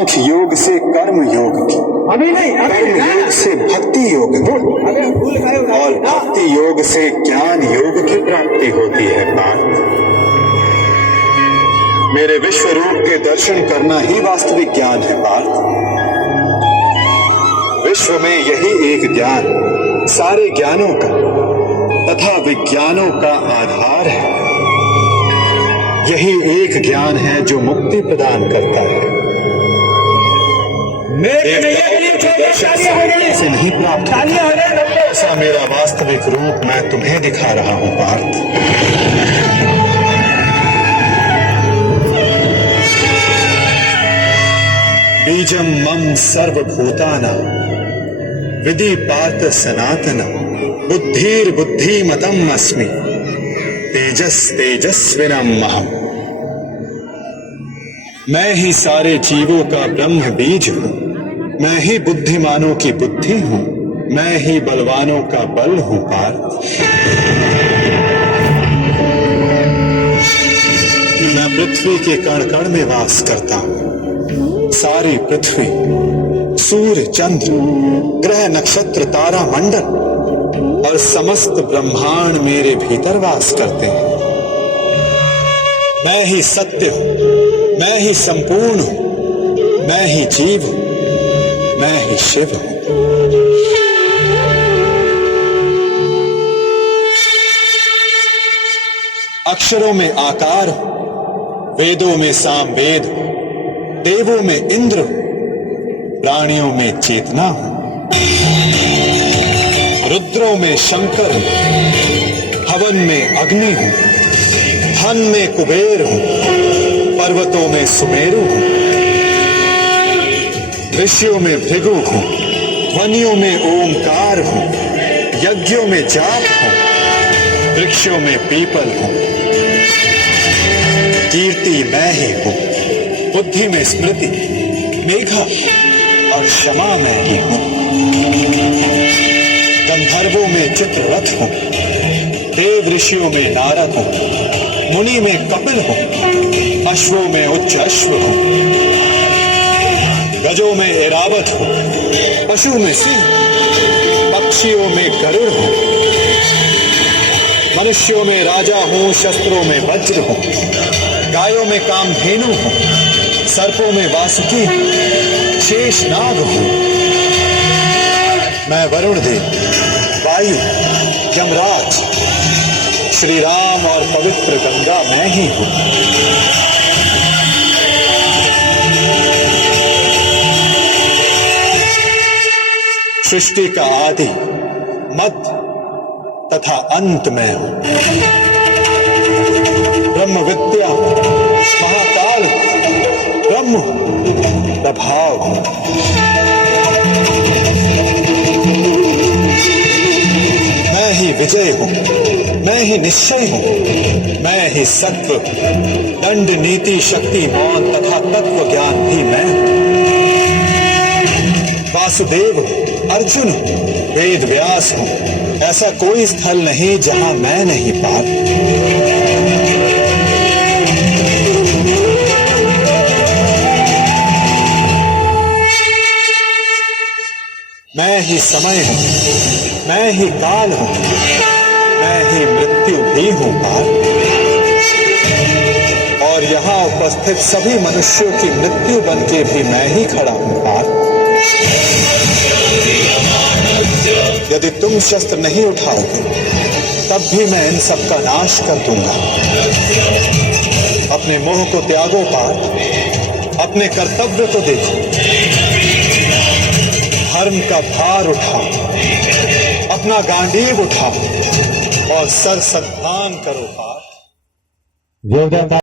सांख्य योग से कर्म योग की, अभी नहीं, कर्म योग से भक्ति योग की, और भक्ति योग से ज्ञान योग की प्राप्ति होती है पार्थ। मेरे विश्व रूप के दर्शन करना ही वास्तविक ज्ञान है पार्थ। विश्व में यही एक ज्ञान सारे ज्ञानों का तथा विज्ञानों का आधार है। यही एक ज्ञान है जो मुक्ति प्रदान करता है। से नहीं प्राप्त ऐसा मेरा वास्तविक रूप मैं तुम्हें दिखा रहा हूं पार्थ। बीजम मम सर्वभूतानां विधि पार्थ सनातनम बुद्धिर बुद्धिमतम अस्मि तेजस तेजस्विनम महम। मैं ही सारे जीवों का ब्रह्म बीज हूं, मैं ही बुद्धिमानों की बुद्धि हूं, मैं ही बलवानों का बल हूं पार्थ। मैं पृथ्वी के कण कण में वास करता हूं। सारी पृथ्वी, सूर्य, चंद्र, ग्रह, नक्षत्र, तारा मंडल और समस्त ब्रह्मांड मेरे भीतर वास करते हैं। मैं ही सत्य हूं, मैं ही संपूर्ण हूं, मैं ही जीव हूं, मैं ही शिव हूं। अक्षरों में आकार हूं, वेदों में सामवेद हूं, देवों में इंद्र हूं, प्राणियों में चेतना हूं, रुद्रों में शंकर हूं, हवन में अग्नि हूं, धन में कुबेर हूं, पर्वतों में सुमेरु हूं, ऋषियों में भृगु हूं, ध्वनियों में ओंकार हूं, यज्ञों में जाप हूं, वृक्षों में पीपल हूं, कीर्ति मैं ही हूं, बुद्धि में स्मृति, मेघा और क्षमा मैं ही हूं। गंधर्वों में चित्ररथ हूं, देव ऋषियों में नारद हूं, मुनि में कपिल हूं, अश्वों में उच्च अश्व हूं, गजों में ऐरावत हूं, पशु में सिंह, पक्षियों में गरुड़ हूं, मनुष्यों में राजा हूं, शस्त्रों में वज्र हूं, गायों में कामधेनु हूं, सर्पों में वासुकी, शेषनाग हूं। मैं वरुण देव, वायु, यमराज, श्री राम और पवित्र गंगा मैं ही हूं। सृष्टि का आदि, मध्य तथा अंत मैं हूं। ब्रह्म विद्या, महाकाल, ब्रह्म, प्रभाव हूं। मैं ही विजय हूं, मैं ही निश्चय हूं, मैं ही सत्व, दंड, नीति, शक्ति, मौन तथा तत्व ज्ञान भी मैं हूं। वासुदेव, अर्जुन, वेद व्यास हूं, ऐसा कोई स्थल नहीं जहां मैं नहीं पार्थ। मैं ही समय हूं, मैं ही काल हूं, मैं ही मृत्यु भी हूं पार्थ। और यहां उपस्थित सभी मनुष्यों की मृत्यु बन के भी मैं ही खड़ा हूं पार्थ। यदि तुम शस्त्र नहीं उठाओगे तब भी मैं इन सब का नाश कर दूंगा। अपने मोह को त्यागो पार्थ, अपने कर्तव्य को देखो, धर्म का भार उठाओ, अपना गांडीव उठाओ और सर संधान करो पार्थ।